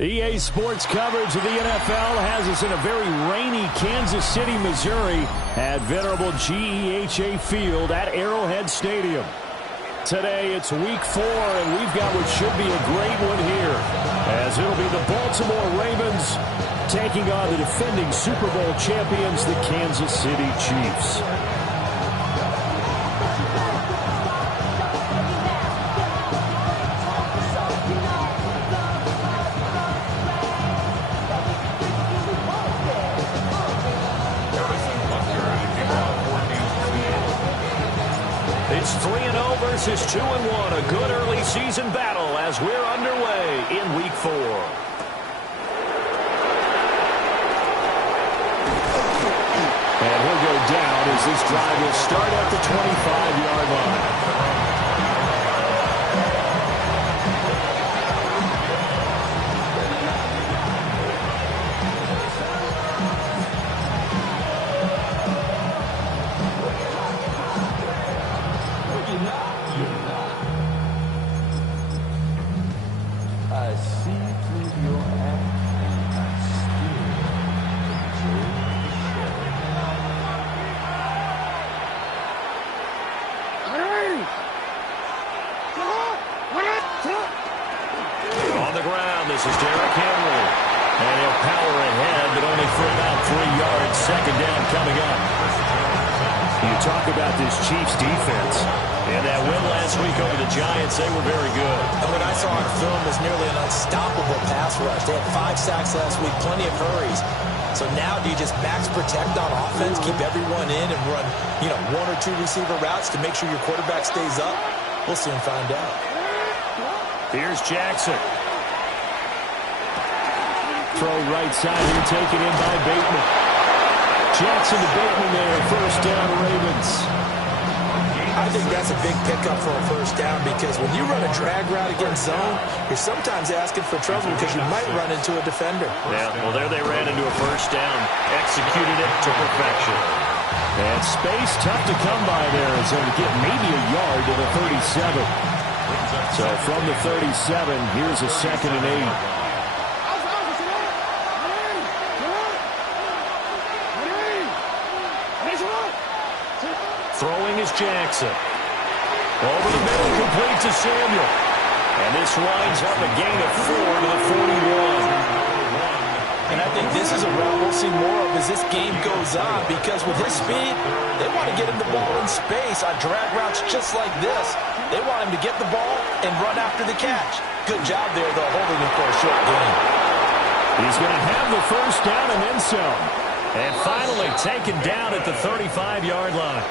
EA Sports coverage of the NFL has us in a very rainy Kansas City, Missouri at venerable GEHA Field at Arrowhead Stadium. Today it's week 4, and we've got what should be a great one here, as it'll be the Baltimore Ravens taking on the defending Super Bowl champions, the Kansas City Chiefs. It's 3-0 versus 2-1, a good early season battle as we're underway in week 4. And he'll go down as this drive will start at the 25-yard line. Chiefs defense. And that win last week over the Giants, they were very good. And what I saw on film was nearly an unstoppable pass rush. They had 5 sacks last week, plenty of hurries. So now do you just max protect on offense, keep everyone in and run, 1 or 2 receiver routes to make sure your quarterback stays up? We'll soon find out. Here's Jackson. Throw right side here, taken in by Bateman. Jackson to Bateman there, first down Ravens. I think that's a big pickup for a first down because when you run a drag route against zone, you're sometimes asking for trouble because you might run into a defender. Yeah, well, there they ran into a first down. Executed it to perfection. And space tough to come by there as they get maybe a yard to the 37. So from the 37, here's a 2nd and 8. Throwing is Jackson. Over the middle, complete to Samuel. And this winds up a gain of 4 to the 41. And I think this is a route we'll see more of as this game goes on because with his speed, they want to get him the ball in space on drag routes just like this. They want him to get the ball and run after the catch. Good job there, though, holding him for a short gain. He's going to have the first down and then some. And finally taken down at the 35-yard line.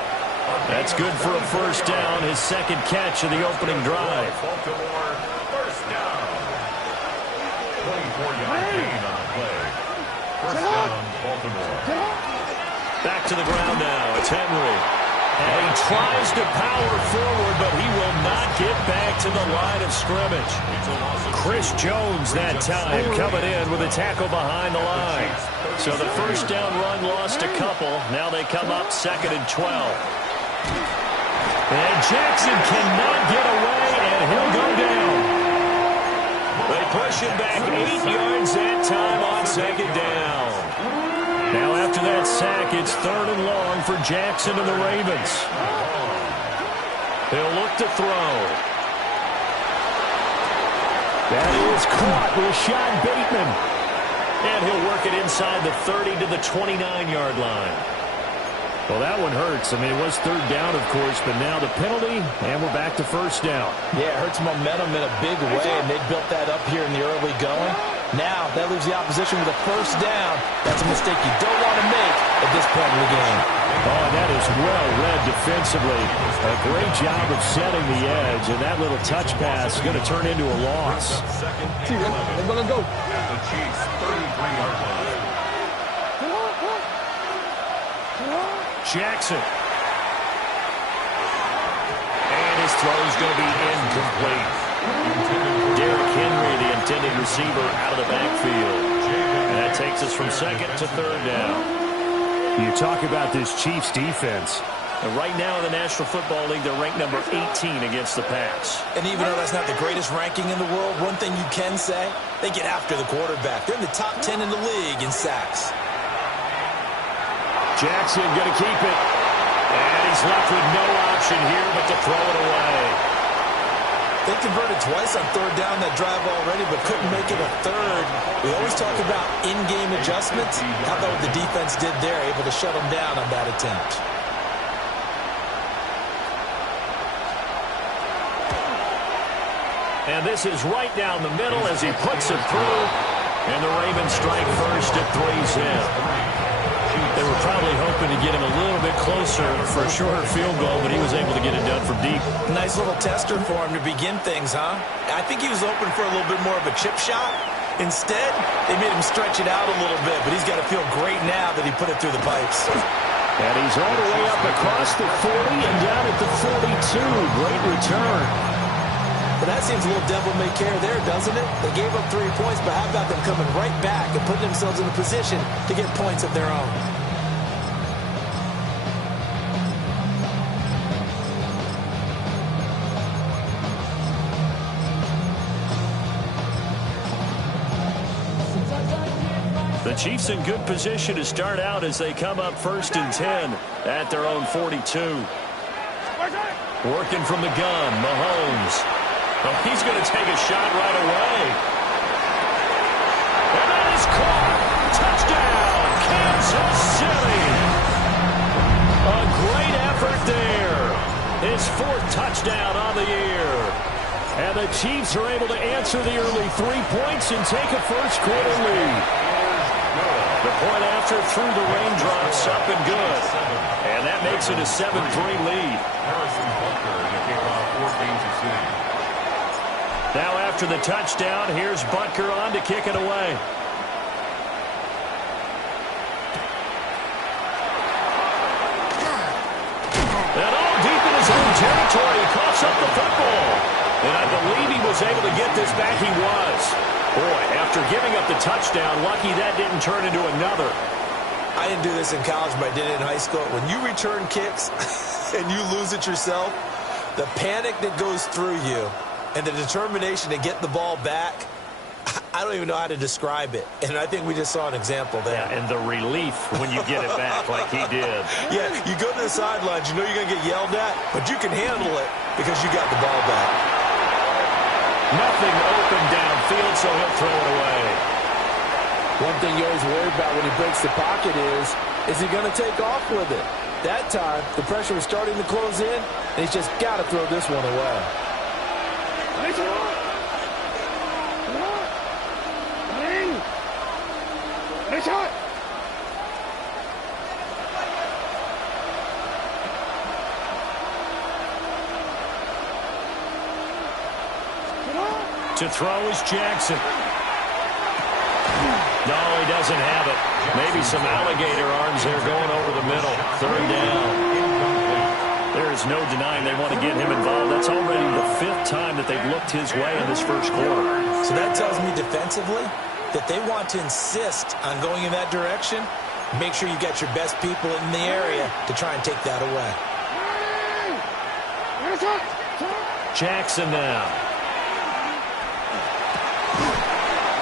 That's good for a first down, his 2nd catch of the opening drive. Baltimore, first down. 24-yard gain on the play. First down, Baltimore. Back to the ground now. It's Henry. And he tries to power forward, but he will not get back to the line of scrimmage. Chris Jones that time coming in with a tackle behind the line. So the first down run lost a couple. Now they come up 2nd and 12. And Jackson cannot get away, and he'll go down. They push him back 8 yards that time on 2nd down. Now after that sack, it's 3rd and long for Jackson and the Ravens. He'll look to throw. That is caught with Rashad Bateman. And he'll work it inside the 30 to the 29-yard line. Well, that one hurts. I mean, it was 3rd down, of course, but now the penalty, and we're back to first down. Yeah, it hurts momentum in a big way, and they built that up here in the early going. Now, that leaves the opposition with a first down. That's a mistake you don't want to make at this point in the game. Oh, and that is well read defensively. A great job of setting the edge, and that little touch pass is going to turn into a loss. They're going to go. At the Chiefs' 33-yard line. Jackson. And his throw is going to be incomplete. Derrick Henry, the intended receiver, out of the backfield. And that takes us from 2nd to 3rd down. You talk about this Chiefs defense. And right now in the National Football League, they're ranked number 18 against the pass. And even though that's not the greatest ranking in the world, one thing you can say, they get after the quarterback. They're in the top 10 in the league in sacks. Jackson going to keep it. And he's left with no option here but to throw it away. They converted twice on third down that drive already, but couldn't make it a third. We always talk about in-game adjustments. How about what the defense did there, able to shut them down on that attempt. And this is right down the middle as he puts it through. And the Ravens strike first at 3's in. They were probably hoping to get him a little bit closer for a shorter field goal, but he was able to get it done from deep. Nice little tester for him to begin things, huh? I think he was hoping for a little bit more of a chip shot. Instead, they made him stretch it out a little bit, but he's got to feel great now that he put it through the pipes. And he's all the way up across the 40 and down at the 42. Great return. But that seems a little devil-may-care there, doesn't it? They gave up 3 points, but how about them coming right back and putting themselves in a position to get points of their own? The Chiefs in good position to start out as they come up 1st and 10 at their own 42. Working from the gun, Mahomes. Oh, he's going to take a shot right away. And that is caught. Touchdown, Kansas City. A great effort there. His 4th touchdown on the year. And the Chiefs are able to answer the early 3 points and take a first-quarter lead. The point after through the raindrops up and good. And that makes it a 7-3 lead. Now after the touchdown, here's Butker on to kick it away. And all deep in his own territory, he coughs up the football. And I believe he was able to get this back. He was. Boy, after giving up the touchdown, lucky that didn't turn into another. I didn't do this in college, but I did it in high school. When you return kicks and you lose it yourself, the panic that goes through you and the determination to get the ball back, I don't even know how to describe it. And I think we just saw an example there. Yeah, and the relief when you get it back like he did. Yeah, you go to the sidelines, you know you're going to get yelled at, but you can handle it because you got the ball back. Nothing open downfield, so he'll throw it away. One thing you always worry about when he breaks the pocket is he going to take off with it? That time, the pressure was starting to close in, and he's just got to throw this one away. To throw is Jackson. No, he doesn't have it. Maybe some alligator arms there going over the middle. 3rd down. There is no denying they want to get him involved. That's already the 5th time that they've looked his way in this first quarter. So that tells me defensively that they want to insist on going in that direction. Make sure you got your best people in the area to try and take that away. Jackson now.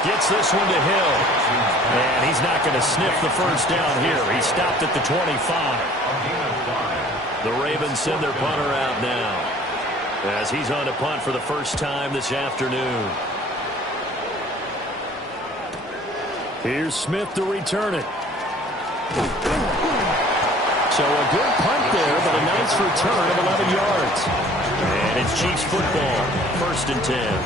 Gets this one to Hill. And he's not going to sniff the first down here. He stopped at the 25. The Ravens send their punter out now as he's on to punt for the first time this afternoon. Here's Smith to return it. So a good punt there, but a nice return of 11 yards. And it's Chiefs football, 1st and 10.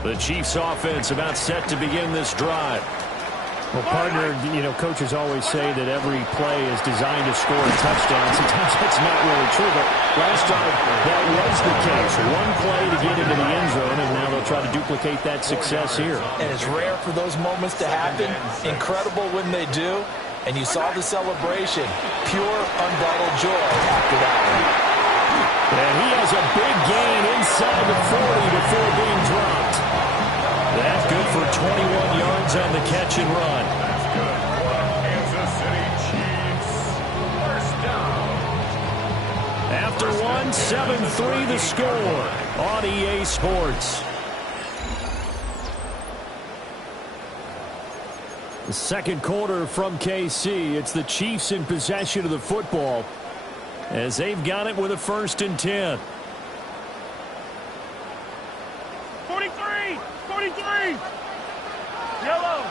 The Chiefs offense about set to begin this drive. Well, partner, you know, coaches always say that every play is designed to score a touchdown. Sometimes that's not really true, but last drive that was the case. One play to get into the end zone, and now they'll try to duplicate that success here. And it's rare for those moments to happen. Incredible when they do. And you saw the celebration. Pure, unbridled joy after that one. And he has a big gain inside the 40 before being dropped. That's good for for 21 yards on the catch and run. Kansas City Chiefs. First down. After one, 7-3 the score on EA Sports. The second quarter from KC. It's the Chiefs in possession of the football as they've got it with a 1st and 10. 43! 43! Yellow!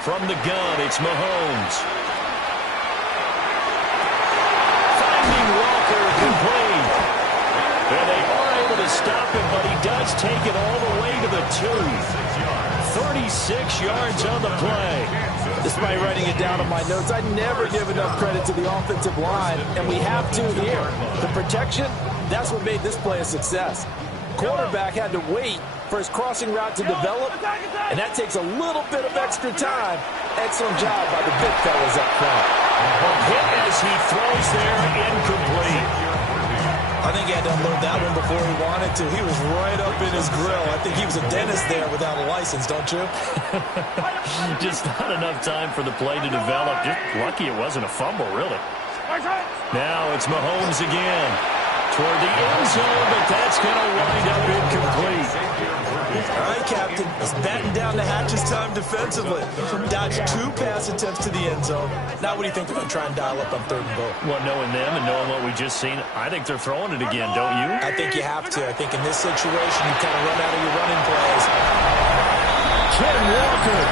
From the gun, it's Mahomes. Finding Walker complete. And they are able to stop him, but he does take it all the way to the 2. 36 yards on the play. Despite writing it down on my notes, I never give enough credit to the offensive line, and we have to here. The protection, that's what made this play a success. Quarterback had to wait for his crossing route to develop, and that takes a little bit of extra time. Excellent job by the big fellas up front. Hit as he throws there, incomplete. I think he had to unload that one before he wanted to. He was right up in his grill. I think he was a dentist there without a license, don't you? Just not enough time for the play to develop. Just lucky it wasn't a fumble, really. Now it's Mahomes again. Toward the end zone, but that's going to wind up incomplete. All right, Captain. He's batten down the hatches time defensively. Dodged 2 pass attempts to the end zone. Now what do you think they're going to try and dial up on 3rd and goal? Well, knowing them and knowing what we just seen, I think they're throwing it again, don't you? I think you have to. I think in this situation, you kind of run out of your running plays. Ken Walker,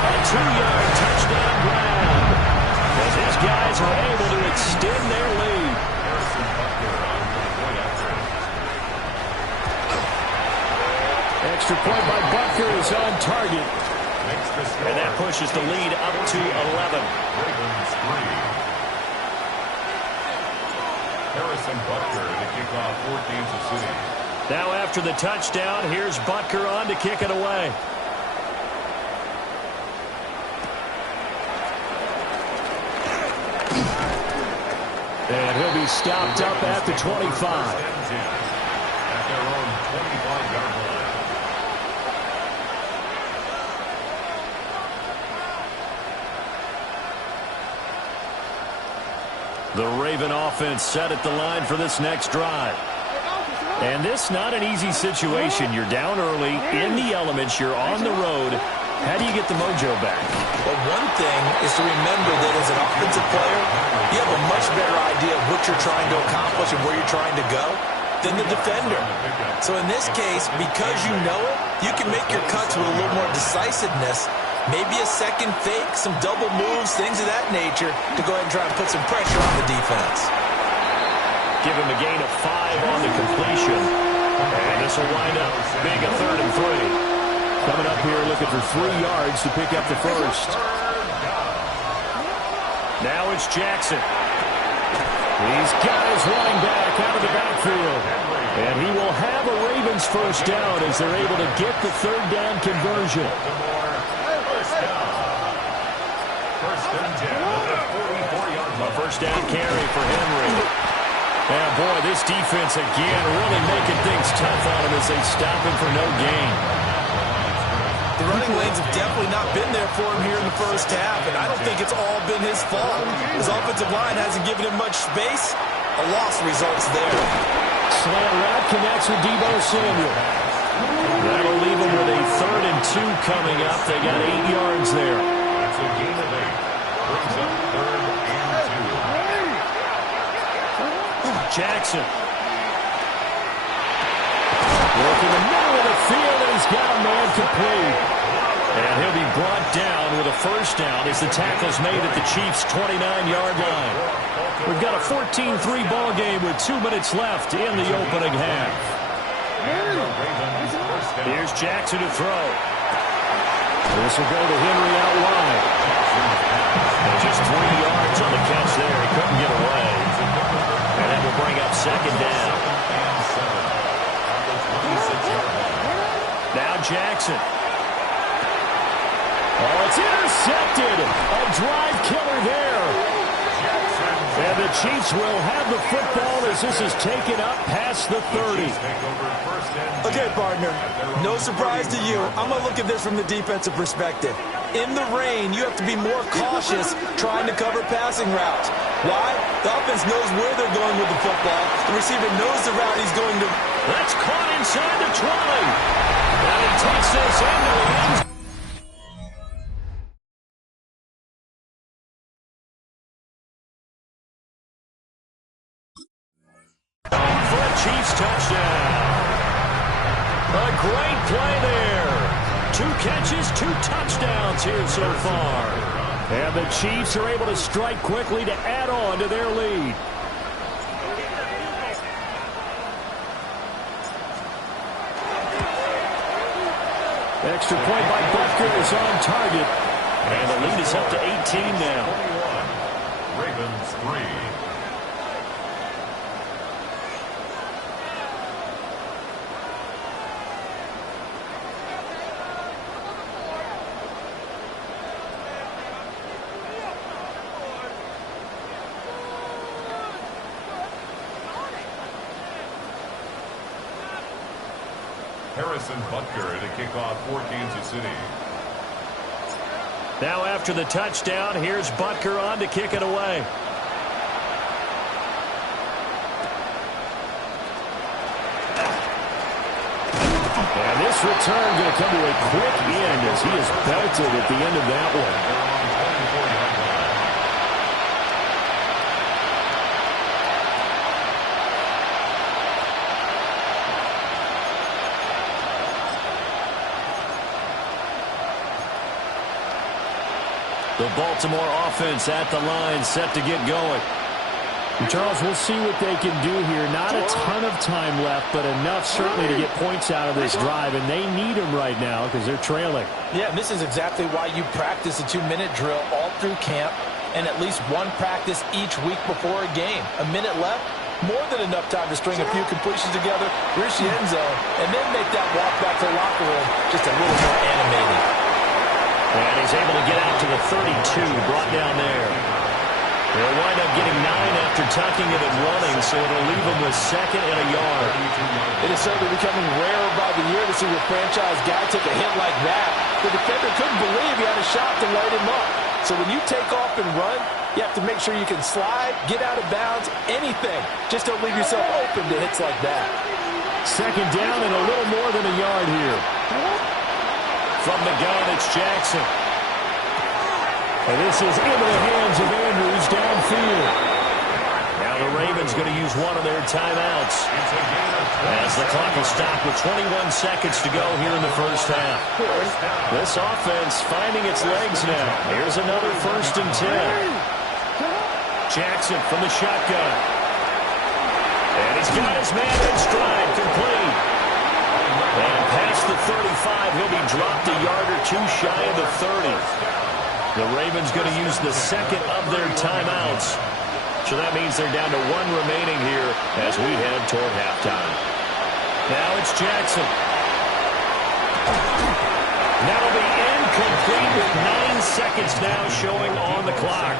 a 2-yard touchdown grab. As his guys are able to extend their lead. Extra point by Butker is on target. And that pushes the lead up to 11. Harrison Butker to kick off for Kansas City. Now after the touchdown, here's Butker on to kick it away. And he'll be stopped up at the 25. At their own 25-yard line. The Raven offense set at the line for this next drive. And this not an easy situation. You're down early, in the elements, you're on the road. How do you get the mojo back? Well, one thing is to remember that as an offensive player, you have a much better idea of what you're trying to accomplish and where you're trying to go than the defender. So in this case, because you know it, you can make your cuts with a little more decisiveness. Maybe a second fake, some double moves, things of that nature to go ahead and try and put some pressure on the defense. Give him a gain of 5 on the completion. And this will wind up being a 3rd and 3. Coming up here looking for 3 yards to pick up the first. Now it's Jackson. These guys running back out of the backfield. And he will have a Ravens first down as they're able to get the 3rd down conversion. A first down carry for Henry. And boy, this defense again really making things tough on him as they stop him for no gain. The running lanes have definitely not been there for him here in the first half, and I don't think it's all been his fault. His offensive line hasn't given him much space. A loss results there. Slant route connects with Deebo Samuel. That'll leave him with a 3rd and 2 coming up. They got 8 yards there. That's a gain of 8. Brings up 3rd and 2. Jackson. Working the middle of the field, and he's got a man complete. And he'll be brought down with a first down as the tackle's made at the Chiefs' 29-yard line. We've got a 14-3 ball game with 2 minutes left in the opening half. Here's Jackson to throw. This will go to Henry out wide. And just 3 yards on the catch there. He couldn't get away. And that will bring up 2nd down. Now Jackson. Oh, it's intercepted. A drive killer there. And the Chiefs will have the football as this is taken up past the 30. Okay, partner, no surprise to you. I'm going to look at this from the defensive perspective. In the rain, you have to be more cautious trying to cover passing routes. Why? The offense knows where they're going with the football. The receiver knows the route he's going to. That's caught inside the 20. And he takes this into the end zone. For a Chiefs touchdown. A great play there. 2 catches, 2 touchdowns here so far. And the Chiefs are able to strike quickly to add on to their lead. Extra point by Butker is on target. And the lead is up to 18 now. 21. Ravens 3. Harrison Butker to kick off for Kansas City. Now after the touchdown, here's Butker on to kick it away. And this return going to come to a quick end as he is belted at the end of that one. The Baltimore offense at the line, set to get going. Charles, we'll see what they can do here. Not a ton of time left, but enough certainly to get points out of this drive, and they need them right now because they're trailing. Yeah, and this is exactly why you practice a 2-minute drill all through camp and at least one practice each week before a game. A minute left, more than enough time to string a few completions together, reach the end zone, and then make that walk back to the locker room just a little more animated. And he's able to get out to the 32, brought down there. They'll wind up getting 9 after tucking it and running, so it'll leave them with 2nd and a yard. It is certainly becoming rarer by the year to see a franchise guy take a hit like that. The defender couldn't believe he had a shot to light him up. So when you take off and run, you have to make sure you can slide, get out of bounds, anything. Just don't leave yourself open to hits like that. 2nd down and a little more than a yard here. From the gun, it's Jackson. And this is into the hands of Andrews downfield. Now the Ravens going to use one of their timeouts as the clock is stopped with 21 seconds to go here in the first half. This offense finding its legs now. Here's another 1st and 10. Jackson from the shotgun. And he's got his man in stride, complete. And past the 35, he'll be dropped a yard or 2 shy of the 30. The Ravens going to use the 2nd of their timeouts. So that means they're down to 1 remaining here as we head toward halftime. Now it's Jackson. That'll be incomplete with 9 seconds now showing on the clock.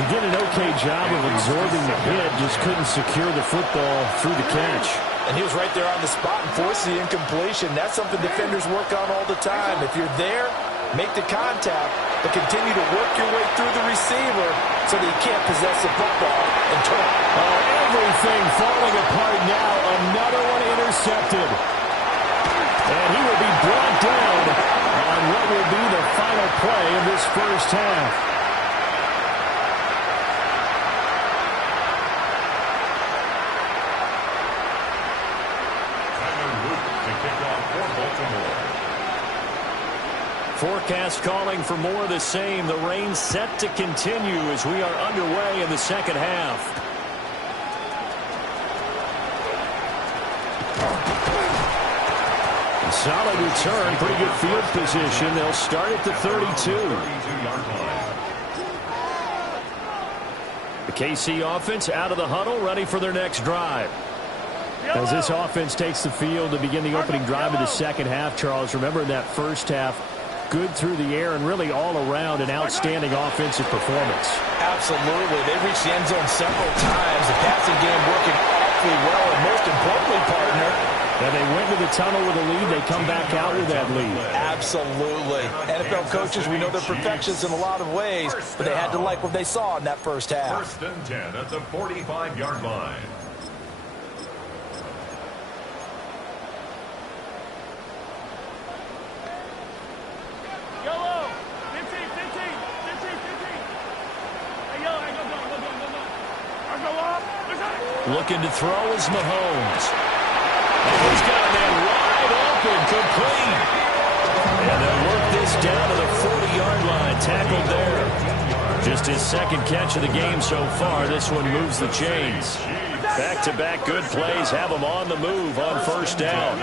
He did an okay job of absorbing the hit, just couldn't secure the football through the catch. And he was right there on the spot and forced the incompletion. That's something defenders work on all the time. If you're there, make the contact, but continue to work your way through the receiver so that you can't possess the football and turn. Oh, everything falling apart now. Another one intercepted. And he will be brought down on what will be the final play of this first half. Forecast calling for more of the same. The rain set to continue as we are underway in the second half. Solid return, pretty good field position. They'll start at the 32. The KC offense out of the huddle, ready for their next drive. As this offense takes the field to begin the opening drive of the second half, Charles, remember in that first half, good through the air, and really all around an outstanding offensive performance. Absolutely. They reached the end zone several times. The passing game working awfully well, and most importantly, partner, and they went to the tunnel with a lead. They come back out with that lead. Absolutely. NFL coaches, we know they're perfectionists in a lot of ways, but they had to like what they saw in that first half. First and 10 at the 45-yard line. Looking to throw is Mahomes. And he's got a man wide open, complete. And they'll work this down to the 40-yard line, tackled there. Just his second catch of the game so far. This one moves the chains. Back-to-back good plays have him on the move on first down.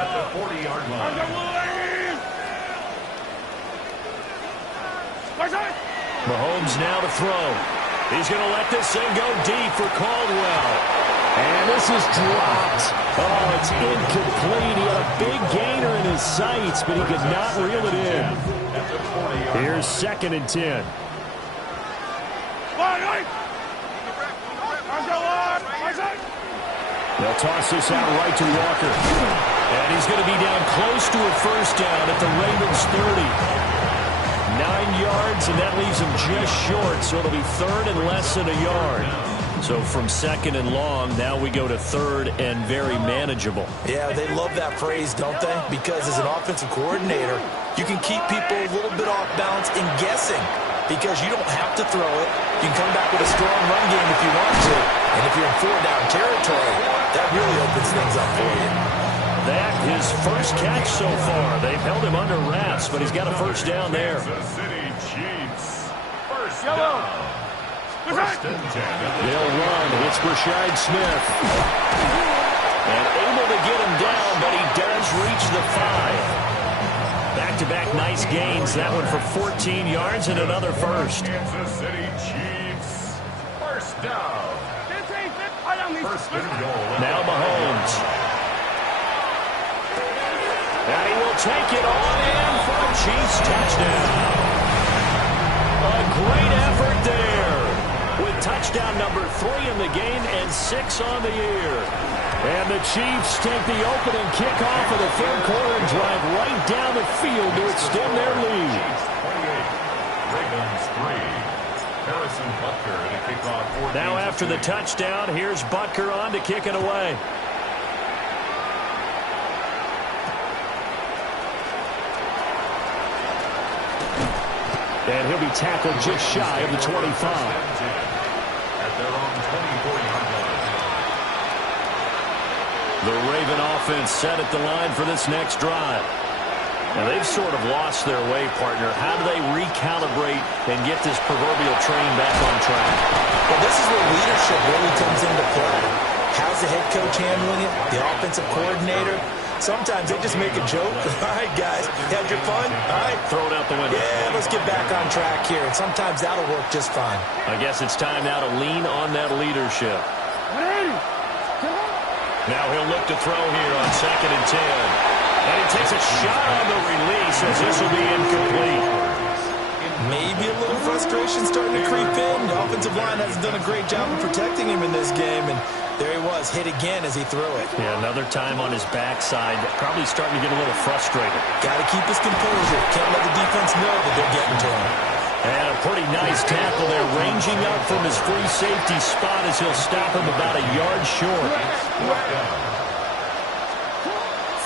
Mahomes now to throw. He's going to let this thing go deep for Caldwell. And this is dropped. Oh, it's incomplete. He had a big gainer in his sights, but he could not reel it in. Here's 2nd and 10. They'll toss this out right to Walker. And he's going to be down close to a first down at the Ravens 30. 9 yards, and that leaves him just short, so it'll be 3rd and less than a yard. So from 2nd and long, now we go to 3rd and very manageable. Yeah, they love that phrase, don't they? Because as an offensive coordinator, you can keep people a little bit off balance and guessing because you don't have to throw it. You can come back with a strong run game if you want to. And if you're in 4-down territory, that really opens things up for you. That his first catch so far. They've held him under wraps, but he's got a first down there. Kansas City Chiefs. First down. First and 10. They'll run. It's Rashad Smith. And able to get him down, but he does reach the 5. Back-to-back nice gains. That one for 14 yards and another first. Kansas City Chiefs. First down. First and goal. Now Mahomes. And he will take it on in for a Chiefs touchdown. A great effort there. With touchdown number 3 in the game and 6 on the year. And the Chiefs take the opening kickoff of the 3rd quarter and drive right down the field to extend their lead. Chiefs 28. Ravens 3. Harrison Butker to kick off. Now after the touchdown, here's Butker on to kick it away. And he'll be tackled just shy of the 25. At their own 24-yard line. The Raven offense set at the line for this next drive. Now they've sort of lost their way, partner. How do they recalibrate and get this proverbial train back on track? Well, this is where leadership really comes into play. How's the head coach handling it? The offensive coordinator? Sometimes they just make a joke. All right, guys, had your fun? All right. Throw it out the window. Yeah, let's get back on track here. And sometimes that'll work just fine. I guess it's time now to lean on that leadership. Now he'll look to throw here on 2nd and 10. And he takes a shot on the release as this will be incomplete. Maybe a little frustration starting to creep in. The offensive line hasn't done a great job of protecting him in this game. And there he was, hit again as he threw it. Yeah, another time on his backside. Probably starting to get a little frustrated. Got to keep his composure. Can't let the defense know that they're getting to him. And a pretty nice tackle there, ranging up from his free safety spot as he'll stop him about a yard short.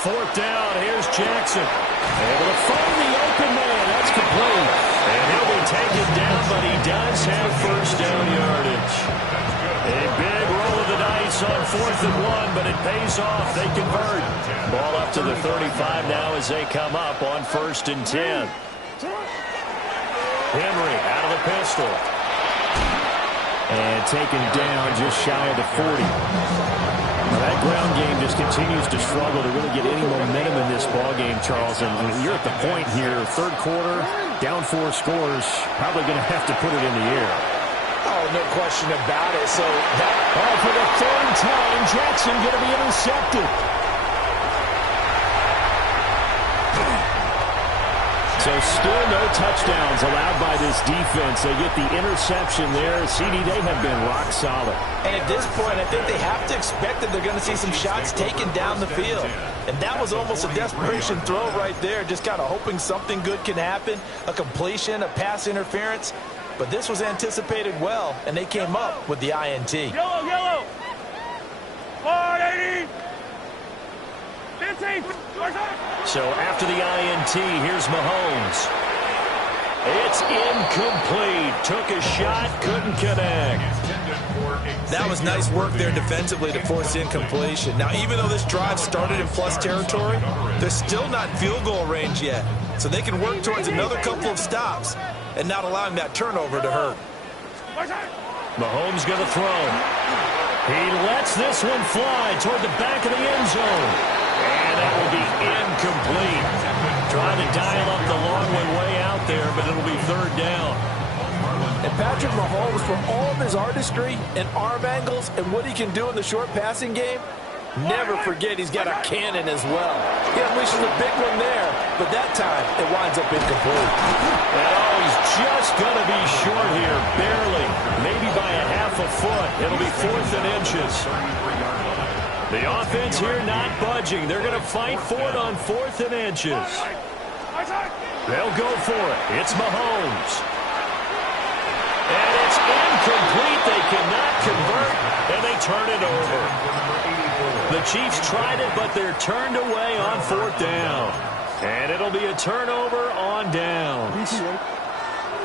4th down, here's Jackson. Able to find the open man, that's complete. And he'll be taken down, but he does have first down yardage. A big roll of the dice on 4th and 1, but it pays off. They convert. Ball up to the 35 now as they come up on 1st and 10. Henry out of the pistol. And taken down just shy of the 40. Now that ground game just continues to struggle to really get any momentum in this ball game, Charles. And you're at the point here, 3rd quarter, down 4 scores, probably going to have to put it in the air. Oh, no question about it. So that for the 3rd time, Jackson going to be intercepted. So still no touchdowns allowed by this defense. They get the interception there. CD, they have been rock solid. And at this point, I think they have to expect that they're going to see some shots taken down the field. And that was almost a desperation throw right there, just kind of hoping something good can happen, a completion, a pass interference. But this was anticipated well, and they came up with the INT. Yellow, yellow. 480. 15. So after the INT, here's Mahomes. It's incomplete. Took a shot, couldn't connect. That was nice work there defensively to force incompletion. Now, even though this drive started in plus territory, they're still not field goal range yet. So they can work towards another couple of stops and not allowing that turnover to hurt. Mahomes going to throw. He lets this one fly toward the back of the end zone. And that will be incomplete. Trying to dial up the long way out there, but it'll be third down. And Patrick Mahomes, for all of his artistry and arm angles and what he can do in the short passing game, never forget he's got a cannon as well. He unleashes a big one there, but that time it winds up incomplete. And oh, he's just going to be short here, barely, maybe by a half a foot. It'll be 4th and inches. The offense here not budging. They're going to fight for it on 4th and inches. They'll go for it. It's Mahomes. And it's incomplete. They cannot convert, and they turn it over. The Chiefs tried it, but they're turned away on 4th down. And it'll be a turnover on downs.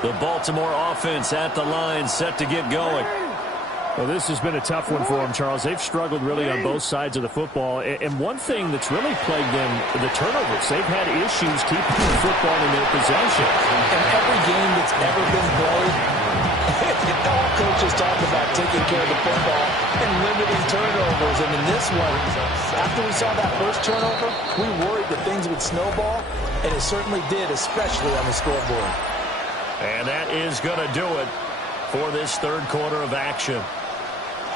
The Baltimore offense at the line, set to get going. Well, this has been a tough one for them, Charles. They've struggled really on both sides of the football. And one thing that's really plagued them, the turnovers. They've had issues keeping the football in their possession. And every game that's ever been played, all coaches talk about taking care of the football and limiting turnovers. And in this one, after we saw that first turnover, we worried that things would snowball, and it certainly did, especially on the scoreboard. And that is going to do it for this third quarter of action.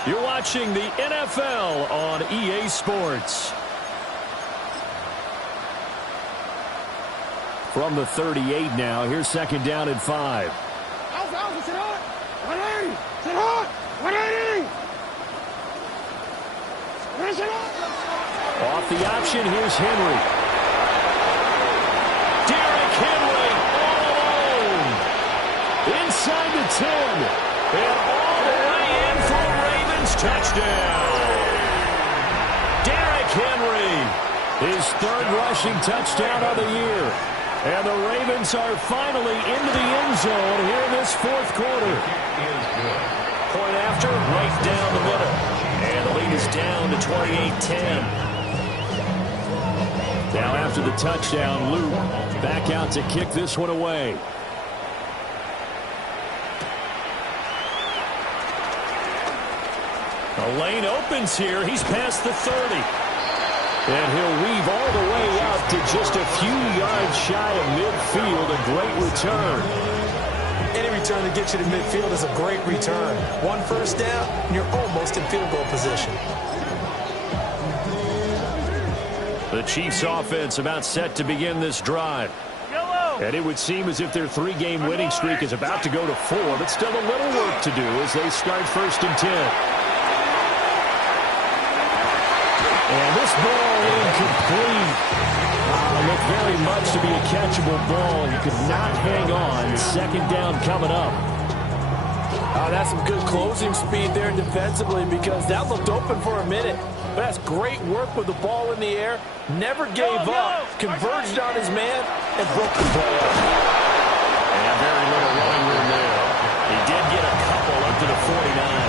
You're watching the NFL on EA Sports. From the 38 now, here's 2nd down and 5. Alpha, sit hot. 180. Sit hot. 180. Sit hot. Off the option, here's Henry. Derrick Henry all alone. Inside the 10. And all the way in for a Ravens touchdown. Derrick Henry, his 3rd rushing touchdown of the year. And the Ravens are finally into the end zone here in this 4th quarter. Point after, right down the middle. And the lead is down to 28-10. Now after the touchdown, Luke back out to kick this one away. The lane opens here. He's past the 30. And he'll weave all the way out to just a few yards shy of midfield. A great return. Any return that gets you to midfield is a great return. 1 first down, and you're almost in field goal position. The Chiefs offense about set to begin this drive. And it would seem as if their 3-game winning streak is about to go to 4, but still a little work to do as they start 1st and 10. And this ball incomplete. Looked very much to be a catchable ball. You could not hang on. 2nd down coming up. That's some good closing speed there defensively, because that looked open for a minute. But that's great work with the ball in the air. Never gave up. Converged on his man and broke the play up. And very little running room there. He did get a couple up to the 49.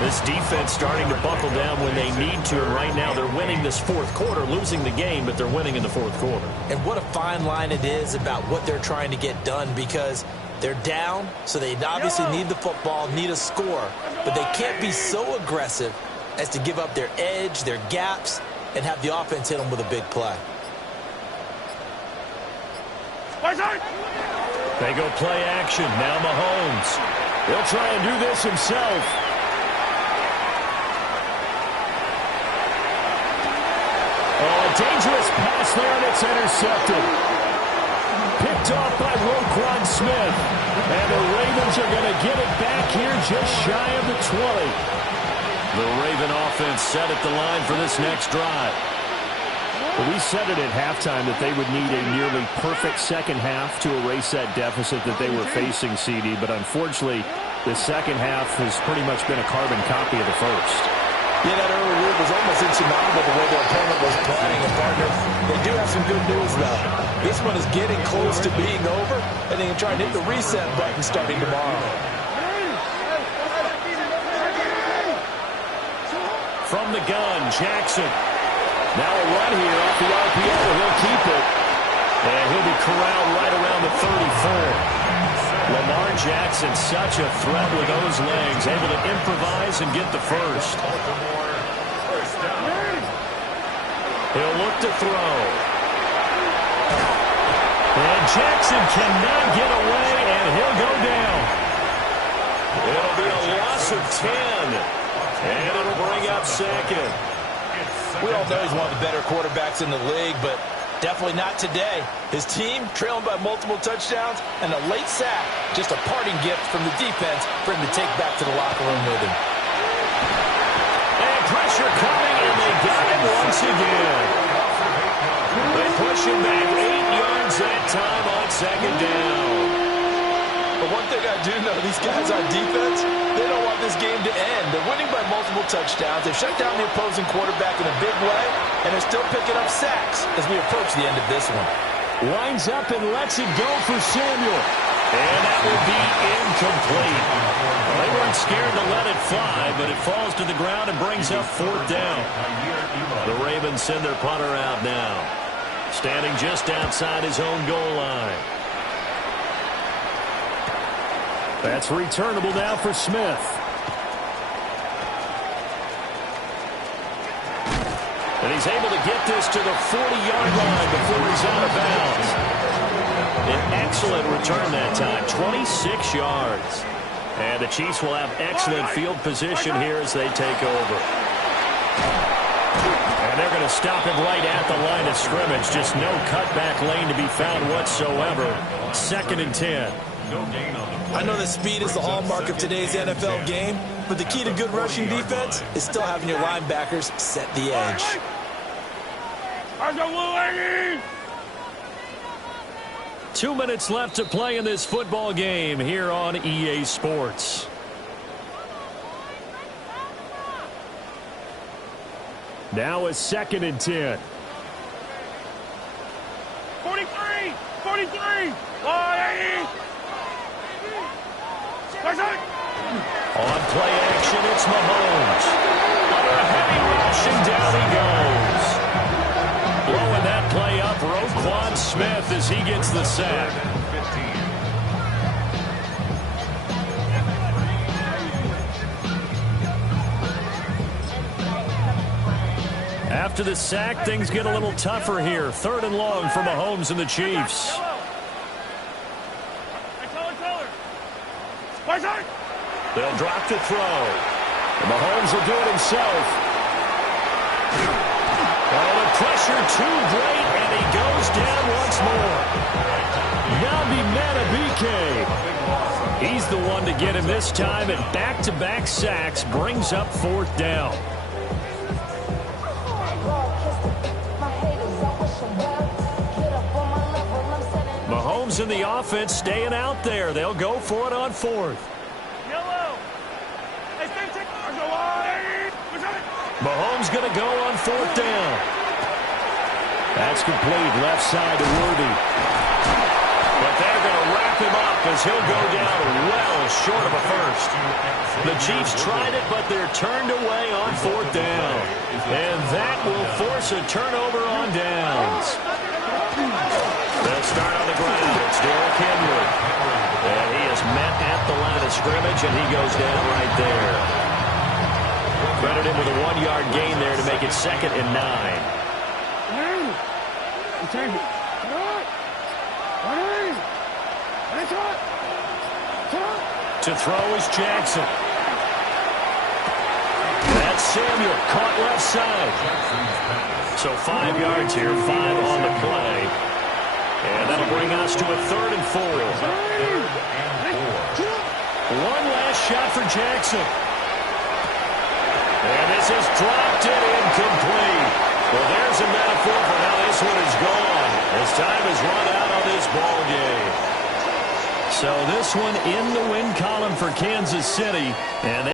This defense starting to buckle down when they need to, and right now they're winning this 4th quarter, losing the game, but they're winning in the 4th quarter. And what a fine line it is about what they're trying to get done, because they're down, so they obviously need the football, need a score, but they can't be so aggressive as to give up their edge, their gaps, and have the offense hit them with a big play. They go play action. Now Mahomes. He'll try and do this himself. Oh, a dangerous pass there, and it's intercepted. picked off by Roquan Smith. And the Ravens are going to get it back here just shy of the 20. The Raven offense set at the line for this next drive. Well, we said it at halftime that they would need a nearly perfect second half to erase that deficit that they were facing, CD. But unfortunately, the second half has pretty much been a carbon copy of the first. Yeah, that early lead was almost insurmountable the way their opponent was playing. And partner, they do have some good news, though. This one is getting close to being over, and they can try and hit the reset button starting tomorrow. From the gun, Jackson. Now a run here off the RPO. He'll keep it. And he'll be corralled right around the 34. Lamar Jackson, such a threat with those legs, able to improvise and get the first. He'll look to throw. And Jackson cannot get away, and he'll go down. It'll be a loss of 10. And it'll bring up second. We all know he's one of the better quarterbacks in the league, but definitely not today. His team trailing by multiple touchdowns, and a late sack, just a parting gift from the defense for him to take back to the locker room with him. And pressure coming, and they got him once again. They push him back 8 yards that time on second down. But one thing I do know, these guys on defense, they don't want this game to end. They're winning by multiple touchdowns. They've shut down the opposing quarterback in a big way, and they're still picking up sacks as we approach the end of this one. Winds up and lets it go for Samuel. And that will be incomplete. They weren't scared to let it fly, but it falls to the ground and brings up fourth down. The Ravens send their punter out now, standing just outside his own goal line. That's returnable now for Smith. And he's able to get this to the 40-yard line before he's out of bounds. An excellent return that time, 26 yards. And the Chiefs will have excellent field position here as they take over. And they're going to stop him right at the line of scrimmage. Just no cutback lane to be found whatsoever. 2nd and 10. I know that speed is the hallmark of today's NFL game, but the key to good rushing defense is still having your linebackers set the edge. 2 minutes left to play in this football game here on EA Sports. Now a 2nd and 10. 43! 43! On play action, it's Mahomes. Under a heavy rush, and down he goes. Blowing that play up, Roquan Smith as he gets the sack. After the sack, things get a little tougher here. 3rd and long for Mahomes and the Chiefs. They'll drop to throw. And Mahomes will do it himself. Oh, the pressure too great, and he goes down once more. Nabi Matabike. He's the one to get him this time, and back-to-back sacks brings up 4th down. Mahomes and the offense staying out there. They'll go for it on 4th. Mahomes going to go on 4th down. That's complete, left side to Worthy. But they're going to wrap him up as he'll go down well short of a first. The Chiefs tried it, but they're turned away on 4th down. And that will force a turnover on downs. They'll start on the ground. It's Derrick Henry. And he is met at the line of scrimmage, and he goes down right there. Credit him with a 1-yard gain there to make it 2nd and 9. To throw is Jackson. That's Samuel, caught left side. So 5 yards here, 5 on the play. And that'll bring us to a 3rd and 4. One last shot for Jackson. And this is dropped and incomplete. Well, there's a metaphor for how this one is gone, as time has run out on this ball game. So this one in the win column for Kansas City. And